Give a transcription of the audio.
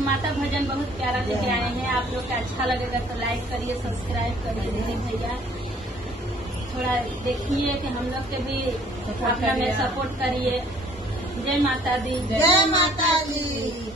माता भजन बहुत प्यारा लेके आए हैं। आप लोग को अच्छा लगेगा तो लाइक करिए, सब्सक्राइब करिए दीदी भैया। थोड़ा देखिए कि हम लोग के भी अपना में सपोर्ट करिए। जय माता दी, जय माता दी।